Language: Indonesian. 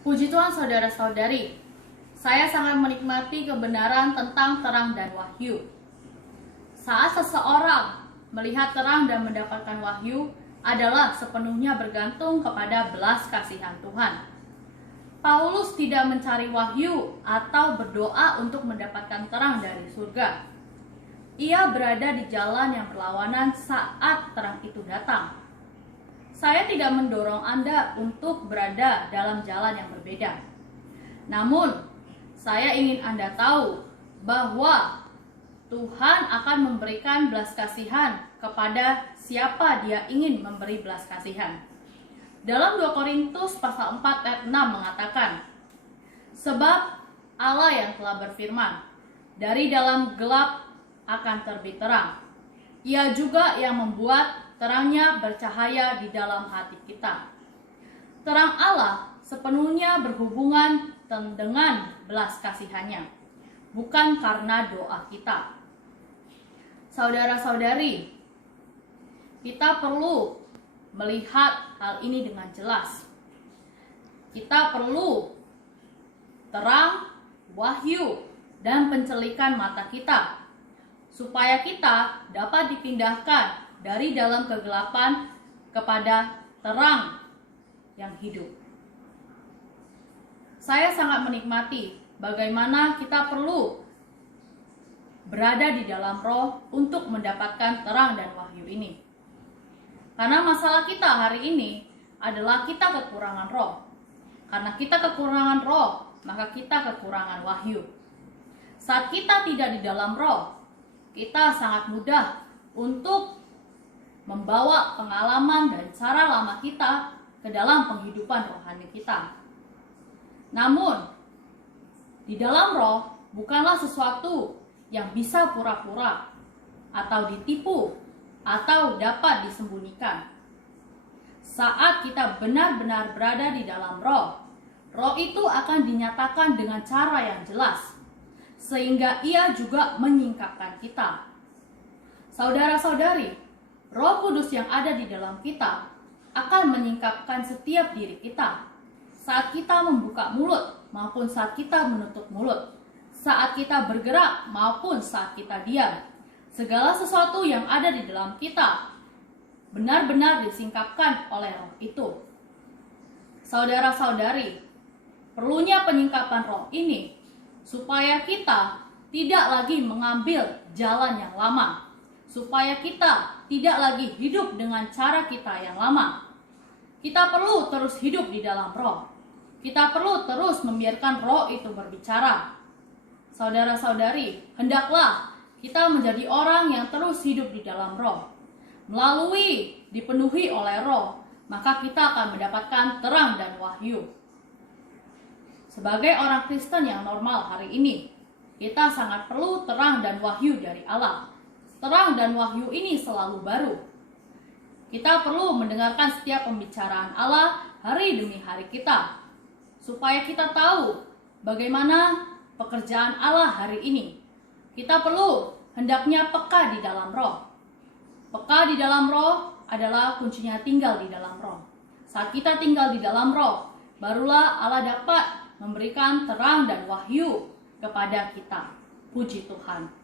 Puji Tuhan saudara-saudari, saya sangat menikmati kebenaran tentang terang dan wahyu. Saat seseorang melihat terang dan mendapatkan wahyu adalah sepenuhnya bergantung kepada belas kasihan Tuhan. Paulus tidak mencari wahyu atau berdoa untuk mendapatkan terang dari surga. Ia berada di jalan yang berlawanan saat terang itu datang. Saya tidak mendorong Anda untuk berada dalam jalan yang berbeda. Namun, saya ingin Anda tahu bahwa Tuhan akan memberikan belas kasihan kepada siapa Dia ingin memberi belas kasihan. Dalam 2 Korintus pasal 4 ayat 6 mengatakan, "Sebab Allah yang telah berfirman, dari dalam gelap akan terbit terang. Ia juga yang membuat terangnya bercahaya di dalam hati kita." Terang Allah sepenuhnya berhubungan dengan belas kasihannya, bukan karena doa kita. Saudara-saudari, kita perlu melihat hal ini dengan jelas. Kita perlu terang, wahyu, dan pencelikan mata kita, supaya kita dapat dipindahkan dari dalam kegelapan kepada terang yang hidup. Saya sangat menikmati bagaimana kita perlu berada di dalam roh untuk mendapatkan terang dan wahyu ini. Karena masalah kita hari ini adalah kita kekurangan roh. Karena kita kekurangan roh, maka kita kekurangan wahyu. Saat kita tidak di dalam roh, kita sangat mudah untuk membawa pengalaman dan cara lama kita ke dalam penghidupan rohani kita. Namun, di dalam roh bukanlah sesuatu yang bisa pura-pura atau ditipu atau dapat disembunyikan. Saat kita benar-benar berada di dalam roh, roh itu akan dinyatakan dengan cara yang jelas, sehingga ia juga menyingkapkan kita. Saudara-saudari, Roh Kudus yang ada di dalam kita akan menyingkapkan setiap diri kita. Saat kita membuka mulut maupun saat kita menutup mulut, saat kita bergerak maupun saat kita diam, segala sesuatu yang ada di dalam kita benar-benar disingkapkan oleh roh itu. Saudara-saudari, perlunya penyingkapan roh ini supaya kita tidak lagi mengambil jalan yang lama, supaya kita tidak lagi hidup dengan cara kita yang lama. Kita perlu terus hidup di dalam roh. Kita perlu terus membiarkan roh itu berbicara. Saudara-saudari, hendaklah kita menjadi orang yang terus hidup di dalam roh. Melalui dipenuhi oleh roh, maka kita akan mendapatkan terang dan wahyu. Sebagai orang Kristen yang normal hari ini, kita sangat perlu terang dan wahyu dari Allah. Terang dan wahyu ini selalu baru. Kita perlu mendengarkan setiap pembicaraan Allah hari demi hari kita, supaya kita tahu bagaimana pekerjaan Allah hari ini. Kita perlu hendaknya peka di dalam roh. Peka di dalam roh adalah kuncinya tinggal di dalam roh. Saat kita tinggal di dalam roh, barulah Allah dapat memberikan terang dan wahyu kepada kita. Puji Tuhan.